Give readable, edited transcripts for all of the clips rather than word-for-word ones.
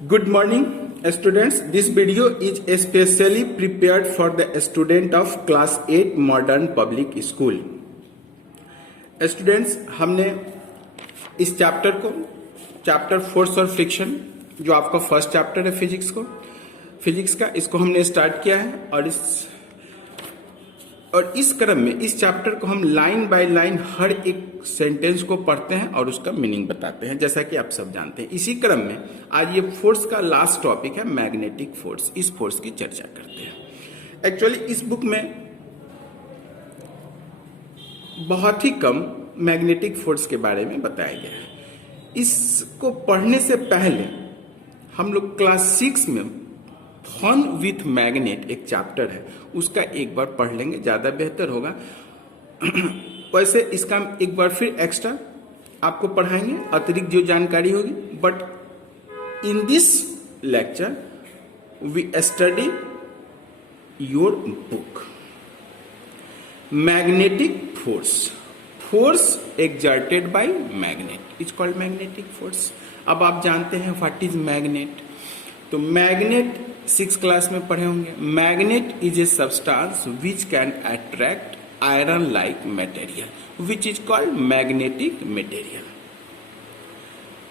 Good morning, students. This video is especially prepared for the student of class 8 modern public school. Students, हमने इस chapter को chapter force और friction जो आपका first chapter है physics का इसको हमने स्टार्ट किया है और इस क्रम में इस चैप्टर को हम लाइन बाय लाइन हर एक सेंटेंस को पढ़ते हैं और उसका मीनिंग बताते हैं, जैसा कि आप सब जानते हैं। इसी क्रम में आज ये फोर्स का लास्ट टॉपिक है मैग्नेटिक फोर्स। इस फोर्स की चर्चा करते हैं। एक्चुअली इस बुक में बहुत ही कम मैग्नेटिक फोर्स के बारे में बताया गया है। इसको पढ़ने से पहले हम लोग क्लास 6 में फन विथ मैग्नेट एक चैप्टर है, उसका एक बार पढ़ लेंगे, ज्यादा बेहतर होगा। वैसे इसका एक बार फिर एक्स्ट्रा आपको पढ़ाएंगे, अतिरिक्त जो जानकारी होगी। But in this lecture we study your book. Magnetic force exerted by magnet is called magnetic force. अब आप जानते हैं व्हाट इज मैग्नेट। तो मैग्नेट 6 क्लास में पढ़े होंगे। Magnet is a substance which can attract iron like material which is called magnetic material.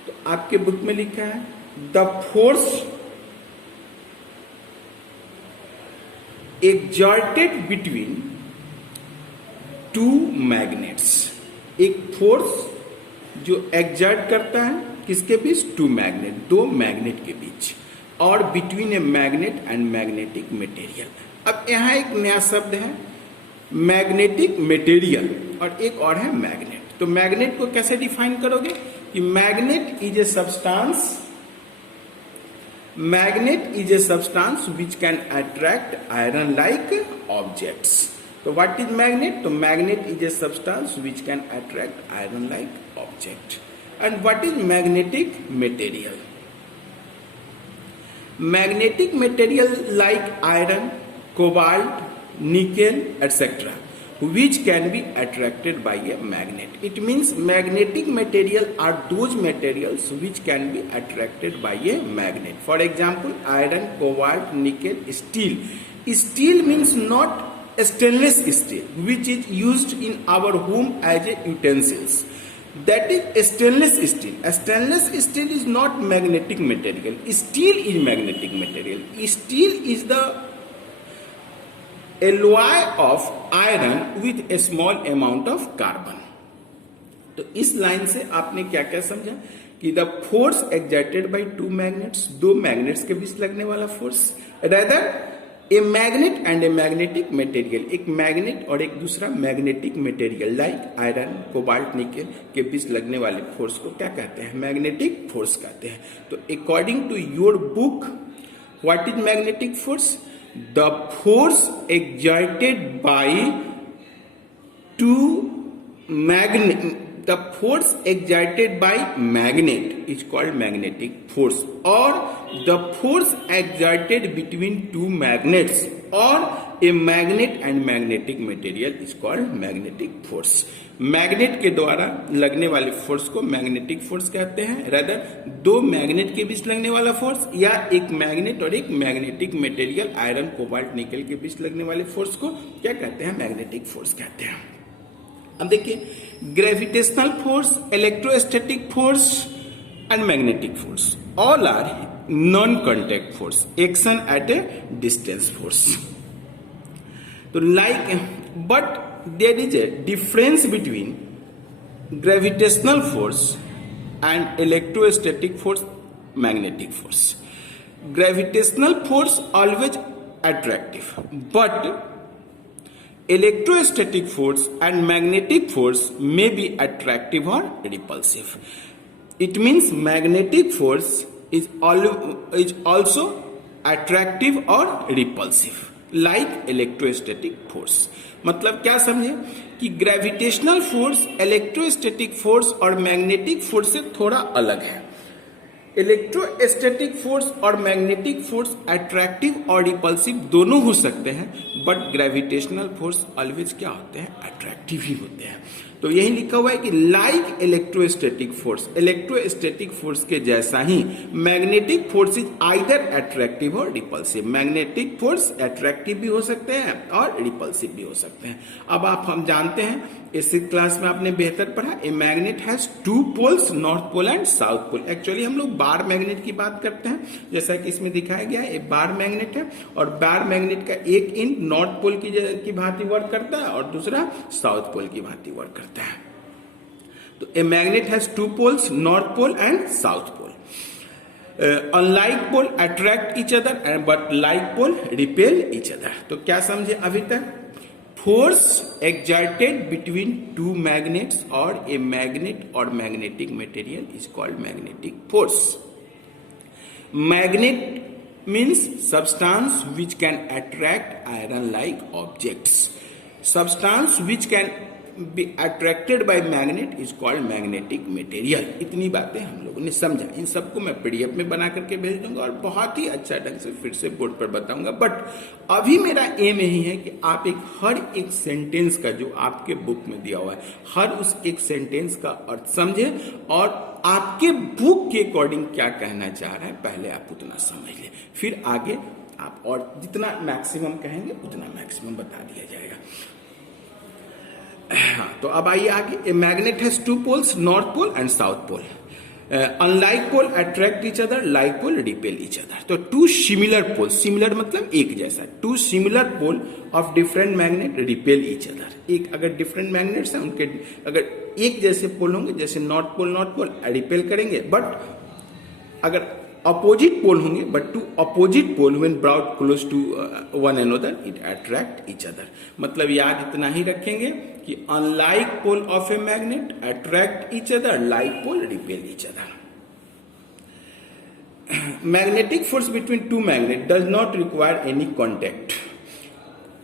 तो आपके बुक में लिखा है the force exerted between two magnets. एक फोर्स जो एक्सर्ट करता है किसके बीच? टू मैग्नेट, दो मैग्नेट के बीच, और between a magnet and magnetic material. अब यहां एक नया शब्द है मैग्नेटिक मटेरियल और एक और है मैग्नेट। तो मैग्नेट को कैसे डिफाइन करोगे कि magnet is a substance which can attract iron like objects. तो व्हाट इज मैग्नेट? तो magnet is a substance which can attract iron like object. And what is magnetic material? Magnetic material like iron, cobalt, nickel, etc., which can be attracted by a magnet. It means magnetic material are those materials which can be attracted by a magnet. For example, iron, cobalt, nickel, steel. Steel means not stainless steel, which is used in our home as a utensils. That is stainless steel. Stainless steel is not magnetic material. Steel is magnetic material. Steel is the alloy of iron with a small amount of carbon. तो इस line से आपने क्या क्या समझा कि the force exerted by two magnets, दो magnets के बीच लगने वाला force, rather a magnet and a magnetic material, एक मैग्नेट और एक दूसरा magnetic material like iron, cobalt, nickel के बीच लगने वाले फोर्स को क्या कहते हैं? मैग्नेटिक फोर्स कहते हैं। तो according to your book what is magnetic force? The force exerted by two magnet, the force exerted by magnet is called magnetic force, or the force exerted between two magnets or a magnet and magnetic material is called magnetic force. Magnet के द्वारा लगने वाले force को magnetic force कहते हैं। Rather दो magnet के बीच लगने वाला फोर्स या एक मैग्नेट और एक magnetic material iron, cobalt, nickel के बीच लगने वाले फोर्स को क्या कहते हैं? मैग्नेटिक फोर्स कहते हैं। अब देखिए, gravitational force, electrostatic force and magnetic force all are non contact force, action at a distance force. तो but there is a difference between gravitational force and electrostatic force, magnetic force. Gravitational force always attractive, but electrostatic force and magnetic force may be attractive or repulsive. It means magnetic force is also attractive or repulsive like electrostatic force. मतलब क्या समझे कि gravitational force electrostatic force और magnetic force से थोड़ा अलग है। Electrostatic force और मैग्नेटिक फोर्स अट्रैक्टिव और रिपल्सिव दोनों हो सकते हैं, बट ग्रेविटेशनल फोर्स ऑलवेज क्या होते हैं? अट्रैक्टिव ही होते हैं। तो यही लिखा हुआ है कि like electrostatic force, electrostatic force के जैसा ही magnetic force is either attractive और रिपल्सिव। मैग्नेटिक फोर्स अट्रैक्टिव भी हो सकते हैं और रिपल्सिव भी हो सकते हैं। अब हम जानते हैं, इस क्लास में आपने बेहतर पढ़ा, a magnet has two poles, north pole and south pole. Actually हम लोग बार मैग्नेट की बात करते हैं, जैसा कि इसमें दिखाया गया है, एक बार मैग्नेट है और बार मैग्नेट का एक एंड नॉर्थ पोल की भांति वर्क करता है और दूसरा साउथ पोल की भांति वर्क करता है। तो a magnet has two poles, north pole and south pole. Unlike pole attract each other but like pole repel each other. तो क्या समझे अभी तक? Force exerted between two magnets or a magnet or magnetic material is called magnetic force. Magnet means substance which can attract iron-like objects. Substance which can be attracted by magnet is called magnetic material. इतनी बातें हम लोगों ने समझा। इन सबको मैं PDF में बना करके भेज दूंगा और बहुत ही अच्छा ढंग से फिर से बोर्ड पर बताऊंगा। बट अभी मेरा एम यही है कि आप हर एक सेंटेंस का जो आपके बुक में दिया हुआ है, हर उस एक सेंटेंस का अर्थ समझे और आपके बुक के अकॉर्डिंग क्या कहना चाह रहा है पहले आप उतना समझ ले, फिर आगे आप और जितना मैक्सिमम कहेंगे उतना मैक्सिमम बता दिया जाएगा। हाँ, तो अब आइए आगे। A magnet has two poles, north pole and south pole. Unlike pole attract each other, like pole repel each other. तो टू सिमिलर पोल, सिमिलर मतलब एक जैसा, two similar pole of different magnet repel each other. एक अगर different magnets हैं उनके अगर एक जैसे पोल होंगे, जैसे नॉर्थ पोल रिपेल करेंगे, बट अगर अपोजिट पोल होंगे, but two opposite pole when brought close to one another it attract each other. मतलब याद इतना ही रखेंगे कि unlike pole of a magnet attract each other, like pole repel each other. Magnetic force between two magnet does not require any contact,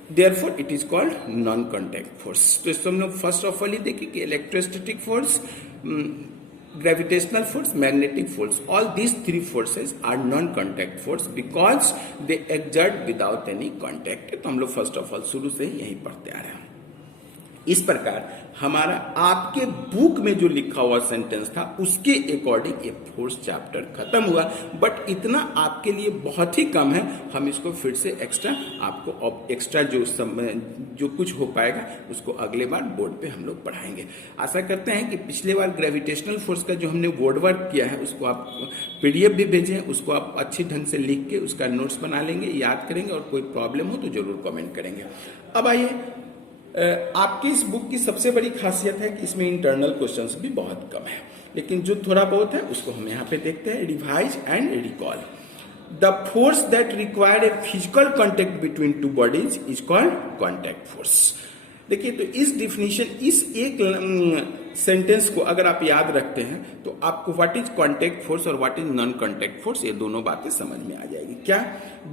therefore it is called non contact force. तो इसको हम लोग फर्स्ट ऑफ ऑल ही देखिए कि electrostatic force, gravitational force, magnetic force, all these three forces are non-contact force because they exert without any contact। तो हम लोग first of all शुरू से ही यही पढ़ते आ रहे हैं। इस प्रकार हमारा आपके बुक में जो लिखा हुआ सेंटेंस था उसके अकॉर्डिंग ये फोर्स चैप्टर खत्म हुआ, बट इतना आपके लिए बहुत ही कम है। हम इसको फिर से एक्स्ट्रा आपको एक्स्ट्रा जो कुछ हो पाएगा उसको अगले बार बोर्ड पे हम लोग पढ़ाएंगे। आशा करते हैं कि पिछले बार ग्रेविटेशनल फोर्स का जो हमने बोर्ड वर्क किया है उसको आप पीडीएफ भी भेजें, उसको आप अच्छी ढंग से लिख के उसका नोट्स बना लेंगे, याद करेंगे और कोई प्रॉब्लम हो तो जरूर कमेंट करेंगे। अब आइए, आपकी इस बुक की सबसे बड़ी खासियत है कि इसमें इंटरनल क्वेश्चंस भी बहुत कम है, लेकिन जो थोड़ा बहुत है उसको हम यहाँ पे देखते हैं। Revise and recall. The force that require a physical contact between two bodies is called contact force. देखिए, तो इस डिफिनीशन, इस एक सेंटेंस को अगर आप याद रखते हैं तो आपको व्हाट इज कॉन्टैक्ट फोर्स और what is non contact force ये दोनों बातें समझ में आ जाएगी। क्या?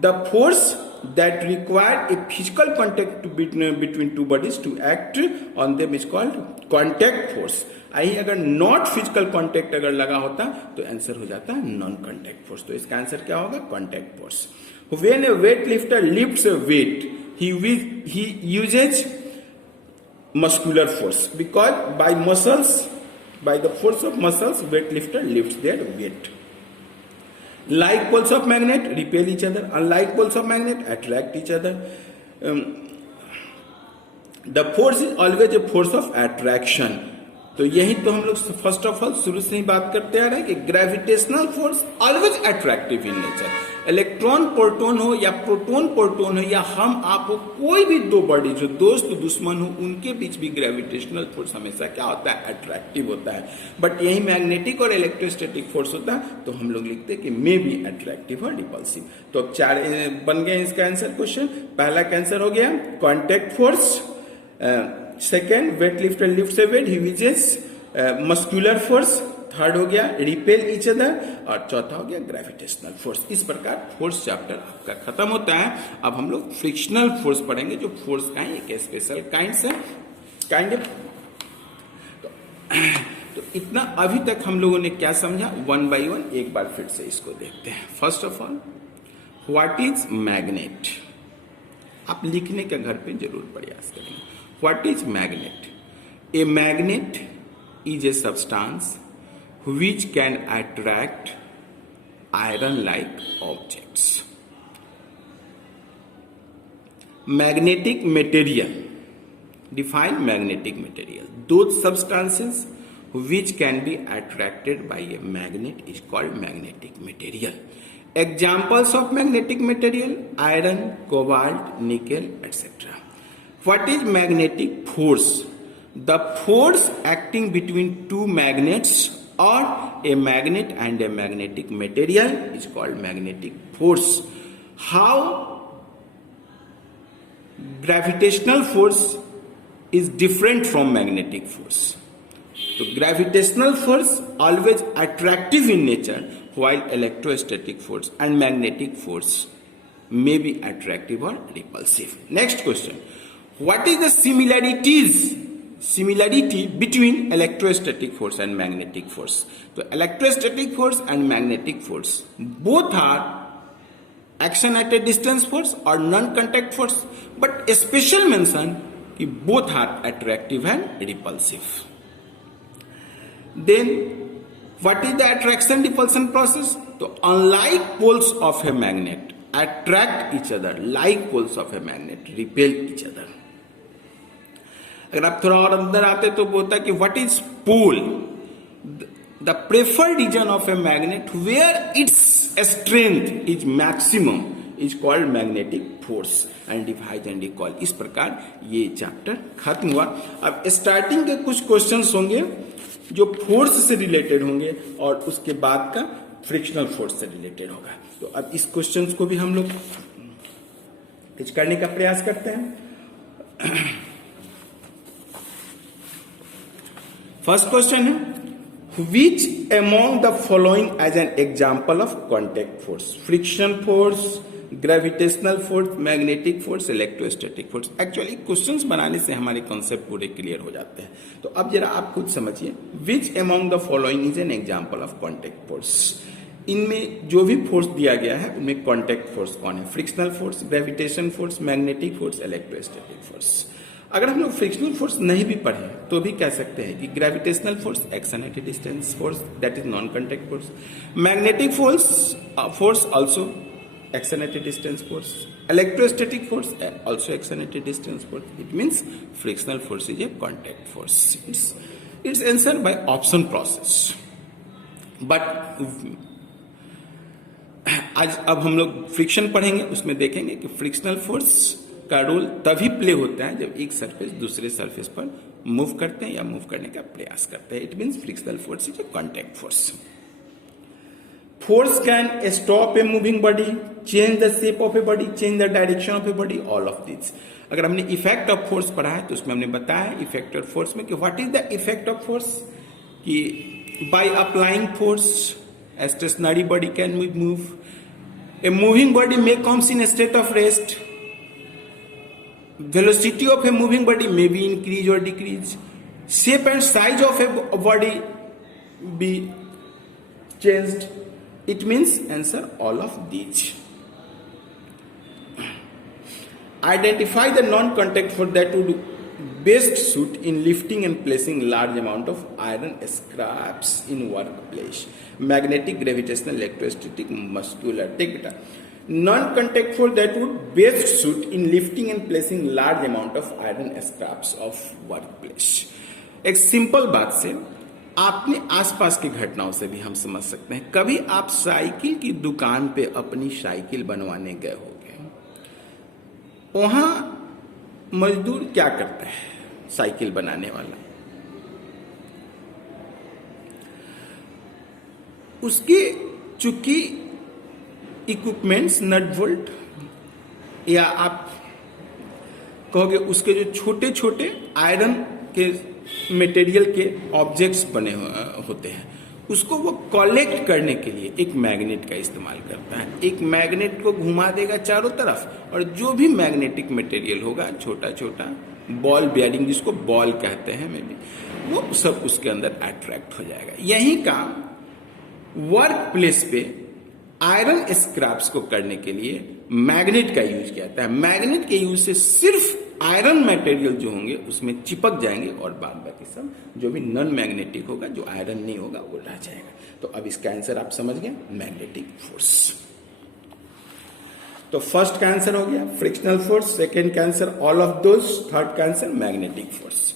The force that require a physical contact between two bodies to act on them is called contact force. I अगर नॉट फिजिकल कॉन्टैक्ट अगर लगा होता तो आंसर हो जाता नॉन कॉन्टैक्ट फोर्स। तो इसका आंसर क्या होगा? Contact force. When a weight lifter lifts a weight he uses muscular force because by the force of muscles weightlifter lifts their weight. Like poles of magnet repel each other, unlike poles of magnet attract each other. The force is always a force of attraction. तो यही तो हम लोग first of all शुरू से ही बात करते आ रहे हैं कि gravitational force always attractive in nature. Electron proton हो या प्रोटॉन प्रोटॉन हो या हम आप हो, कोई भी दो बॉडी जो दोस्त दुश्मन हो उनके बीच भी ग्रेविटेशनल फोर्स हमेशा क्या होता है? अट्रैक्टिव होता है। बट यही मैग्नेटिक और इलेक्ट्रोस्टैटिक फोर्स होता है तो हम लोग लिखते हैं कि मे बी अट्रैक्टिव और रिपल्सिव। तो अब चार बन गए इसका आंसर क्वेश्चन। पहला का आंसर हो गया contact force, second weight lifter lifts a weight, he uses muscular force, third हो गया रिपेल ईच अदर और चौथा हो गया ग्रेविटेशनल फोर्स। इस प्रकार फोर्स चैप्टर आपका खत्म होता है। अब हम लोग फ्रिक्शनल फोर्स पढ़ेंगे जो फोर्स का एक स्पेशल काइंड है। तो इतना अभी तक हम लोगों ने क्या समझा, वन बाय वन एक बार फिर से इसको देखते हैं। First of all, what is magnet? आप लिखने का घर पे जरूर प्रयास करेंगे। What is magnet? A magnet is a substance which can attract iron-like objects. Magnetic material. Define magnetic material. Those substances which can be attracted by a magnet is called magnetic material. Examples of magnetic material: iron, cobalt, nickel, etc. What is magnetic force? The force acting between two magnets or a magnet and a magnetic material is called magnetic force. How gravitational force is different from magnetic force? So gravitational force always attractive in nature, while electrostatic force and magnetic force may be attractive or repulsive. Next question. What is the similarity between electrostatic force and magnetic force? So electrostatic force and magnetic force both are action at a distance force or non-contact force, but a special mention कि both are attractive and repulsive. Then what is the attraction repulsion process? So unlike poles of a magnet attract each other, like poles of a magnet repel each other. अगर आप थोड़ा और अंदर आते तो बोलता कि what is pole? The preferred region of a magnet where its strength is maximum is called magnetic force and divide and recall. इस प्रकार ये चैप्टर खत्म हुआ. अब स्टार्टिंग के कुछ क्वेश्चंस होंगे जो फोर्स से रिलेटेड होंगे और उसके बाद का फ्रिक्शनल फोर्स से रिलेटेड होगा. तो अब इस क्वेश्चंस को भी हम लोग कुछ करने का प्रयास करते हैं. फर्स्ट क्वेश्चन है, which among the following as an example of contact force? Friction force, gravitational force, magnetic force, electrostatic force. Actually questions बनाने से हमारे कॉन्सेप्ट पूरे क्लियर हो जाते हैं. तो अब जरा आप खुद समझिए, which among the following is an example of contact force? इनमें जो भी फोर्स दिया गया है उनमें कॉन्टैक्ट फोर्स कौन है? Frictional force, gravitation force, magnetic force, electrostatic force. अगर हम लोग फ्रिक्शनल फोर्स नहीं भी पढ़े तो भी कह सकते हैं कि gravitational force action at a distance force, that is non contact force. Magnetic force also action at a distance force. Electrostatic force also action at a distance force. It means frictional force is a contact force. It's answer by option process. But आज अब हम लोग friction पढ़ेंगे, उसमें देखेंगे कि frictional force का role तभी प्ले होता है जब एक सरफेस दूसरे सरफेस पर मूव करते हैं या मूव करने का प्रयास करते हैं. It means frictional force is a contact force. Force can stop a moving body, change the shape of a body, change the direction of a body, all of this. अगर हमने इफेक्ट ऑफ फोर्स पढ़ा है तो उसमें हमने बताया effect of force में कि what is the effect of force, कि by applying force a stationary body can move. A moving body may comes in a state of rest. Velocity of a moving body may be increase or decrease. Shape and size of a body be changed. It means answer all of these. Identify the non-contact force that would best suit in lifting and placing large amount of iron scraps in workplace. Magnetic, gravitational, electrostatic, muscular. Take it. Non-contact force that would best suit in lifting and placing large amount of iron scraps of workplace. एक simple बात से आपने आसपास की घटनाओं से भी हम समझ सकते हैं. कभी आप साइकिल की दुकान पे अपनी साइकिल बनवाने गए होंगे, वहां मजदूर क्या करता है? साइकिल बनाने वाला उसके चूंकि इक्विपमेंट्स नट बोल्ट या आप कहोगे उसके जो छोटे छोटे आयरन के मटेरियल के ऑब्जेक्ट्स बने होते हैं, उसको वो कलेक्ट करने के लिए एक मैग्नेट का इस्तेमाल करता है. एक मैग्नेट को घुमा देगा चारों तरफ और जो भी मैग्नेटिक मटेरियल होगा, छोटा छोटा बॉल बेयरिंग जिसको बॉल कहते हैं में भी, वो सब उसके अंदर अट्रैक्ट हो जाएगा. यही काम वर्क प्लेस पे आयरन स्क्रैप्स को करने के लिए मैग्नेट का यूज किया जाता है. मैग्नेट के यूज से सिर्फ आयरन मटेरियल जो होंगे उसमें चिपक जाएंगे और बाद बाकी सब जो भी नॉन मैग्नेटिक होगा, जो आयरन नहीं होगा, वो रह जाएगा। तो अब इसका आंसर आप समझ गए, मैग्नेटिक फोर्स। तो फर्स्ट का आंसर हो गया फ्रिक्शनल फोर्स, सेकेंड का answer all of those, third का answer magnetic force.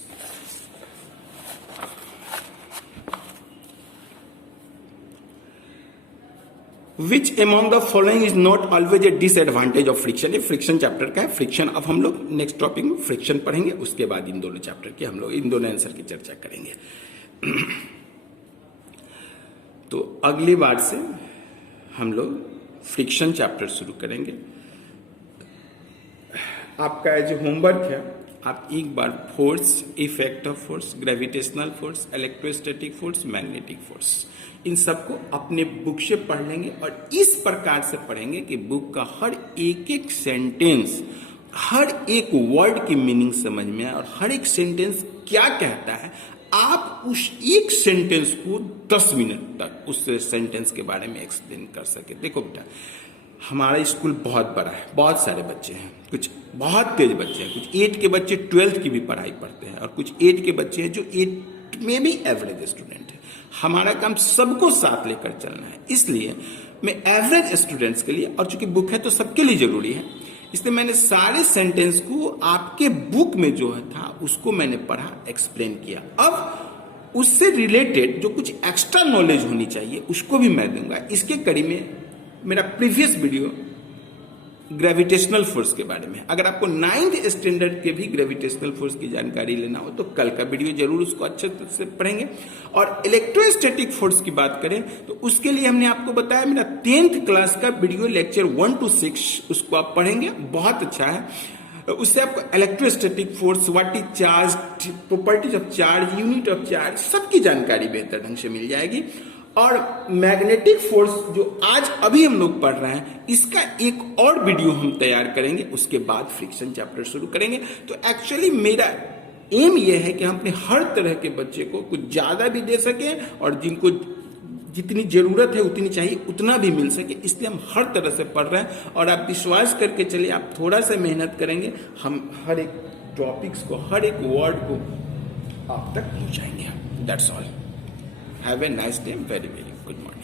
Which among the following is not always a disadvantage of friction. ये फ्रिक्शन चैप्टर का है। फ्रिक्शन अब हम लोग नेक्स्ट टॉपिक में फ्रिक्शन पढ़ेंगे, उसके बाद इन दोनों चैप्टर की हम लोग इन दोनों आंसर की चर्चा करेंगे। तो अगली बार से हम लोग फ्रिक्शन चैप्टर शुरू करेंगे। आपका जो होमवर्क है, आप एक बार force, effect of force, gravitational force, electrostatic force, magnetic force, इन सबको अपने बुक से पढ़ लेंगे और इस प्रकार से पढ़ेंगे कि बुक का हर एक एक सेंटेंस, हर एक वर्ड की मीनिंग समझ में आए और हर एक सेंटेंस क्या कहता है। आप उस एक सेंटेंस को 10 मिनट तक उस सेंटेंस के बारे में एक्सप्लेन कर सके। देखो बेटा, हमारा स्कूल बहुत बड़ा है, बहुत सारे बच्चे हैं, कुछ बहुत तेज बच्चे हैं, कुछ 8 के बच्चे 12th की भी पढ़ाई पढ़ते हैं और कुछ 8 के बच्चे हैं जो 8 में भी एवरेज स्टूडेंट है। हमारा काम सबको साथ लेकर चलना है, इसलिए मैं एवरेज स्टूडेंट्स के लिए, और चूंकि बुक है तो सबके लिए जरूरी है, इसलिए मैंने सारे सेंटेंस को आपके बुक में जो था उसको मैंने पढ़ा, एक्सप्लेन किया। अब उससे रिलेटेड जो कुछ एक्स्ट्रा नॉलेज होनी चाहिए उसको भी मैं दूंगा। इसके कड़ी में मेरा प्रीवियस वीडियो ग्रेविटेशनल फोर्स के बारे में, अगर आपको 9th स्टैंडर्ड के भी ग्रेविटेशनल फोर्स की जानकारी लेना हो तो कल का वीडियो जरूर उसको अच्छे से पढ़ेंगे। और इलेक्ट्रोस्टैटिक फोर्स की बात करें तो उसके लिए हमने आपको बताया मेरा 10th क्लास का वीडियो लेक्चर 1 to 6, उसको आप पढ़ेंगे, बहुत अच्छा है। उससे आपको electrostatic force, what is charge, properties of charge, unit of charge, सबकी जानकारी बेहतर ढंग से मिल जाएगी। और मैग्नेटिक फोर्स जो आज अभी हम लोग पढ़ रहे हैं, इसका एक और वीडियो हम तैयार करेंगे, उसके बाद फ्रिक्शन चैप्टर शुरू करेंगे। तो एक्चुअली मेरा एम यह है कि हम अपने हर तरह के बच्चे को कुछ ज्यादा भी दे सकें और जिनको जितनी जरूरत है उतनी चाहिए उतना भी मिल सके, इसलिए हम हर तरह से पढ़ रहे हैं। और आप विश्वास करके चलिए, आप थोड़ा सा मेहनत करेंगे, हम हर एक टॉपिक्स को, हर एक वर्ड को आप तक पहुंचाएंगे। That's all. Have a nice day. Very, very good morning.